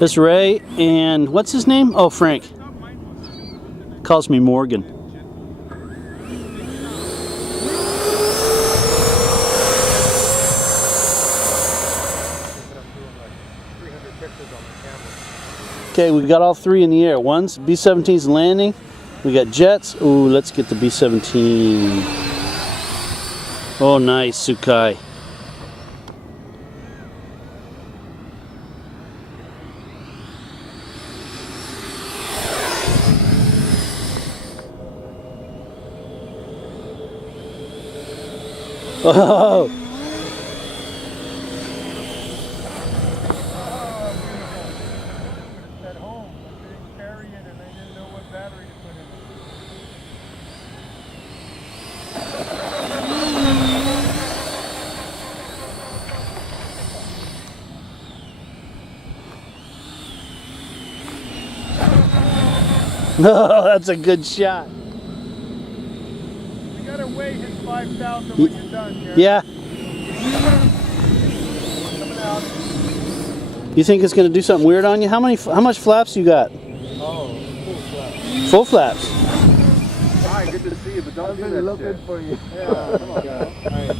This Ray and what's his name? Oh, Frank. Calls me Morgan. Okay, we got all three in the air. One's B-17's landing. We got jets. Ooh, let's get the B-17. Oh, nice, Sukai. Oh! At home, I didn't carry it and I didn't know what battery to put in. Oh, that's a good shot. You gotta weigh his 5,000 when you're done, Jared. Yeah. Coming out. You think it's gonna do something weird on you? How much flaps you got? Oh, full flaps. Full flaps. Hi, good to see you, but don't do that. Look good for you. Yeah, come on. All right.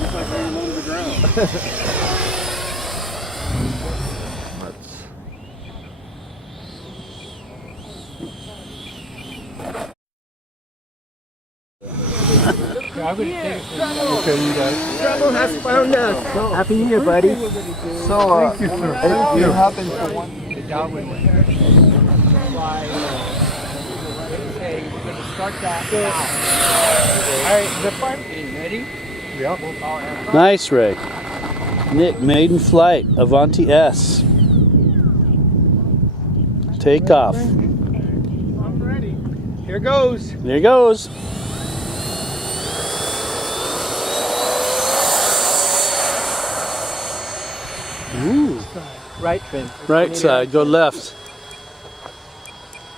Looks like we're low to the ground. Okay, you guys. Trouble has found us. Happy New Year, buddy. So, thank you, sir. If you happen to want the Darwin fly, okay, we're going to start that now. All right, zip fine. Ready? Yeah. Nice, Ray. Nick, maiden flight, Avanti S. Take off. I'm ready. Here goes. There goes. Ooh. Right trim. Right side, go left.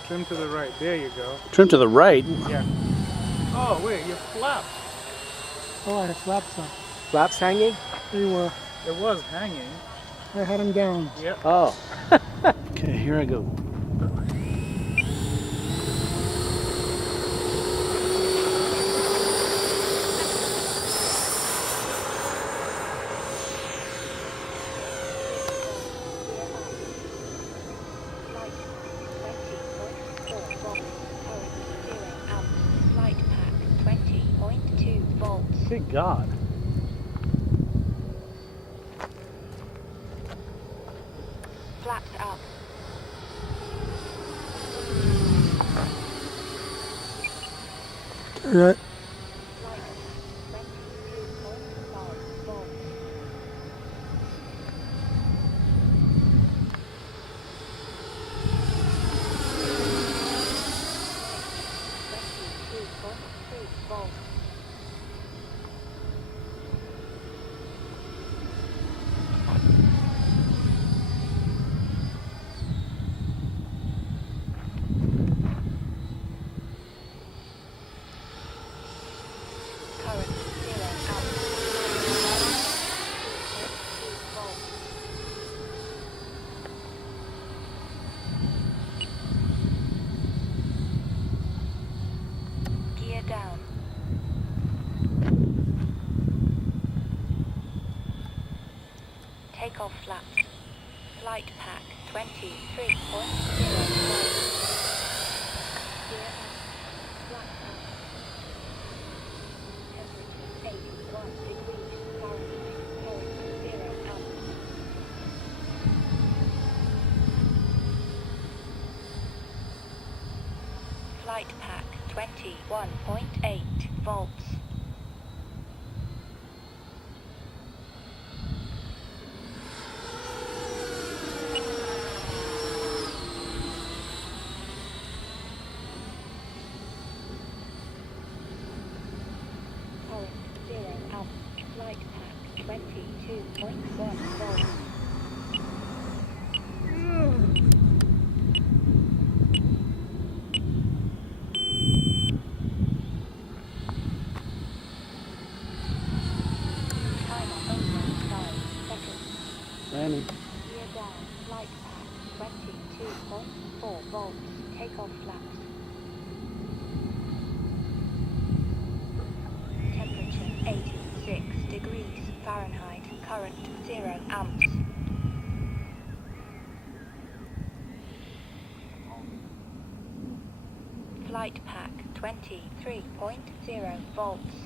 Trim to the right. There you go. Trim to the right. Yeah. Oh, wait, your flaps. Oh, I had flaps on. Flaps hanging? They were. It was hanging. I had them down. Yep. Oh. Okay, here I go. Good God. Flaps up. Right. Down. Takeoff flaps. Flight pack 23.0. Flight pack 21.8 volts. Current 0 amp. Flight pack 22.1 volts. Landing. Gear down, flight path Flight pack 23.0 volts.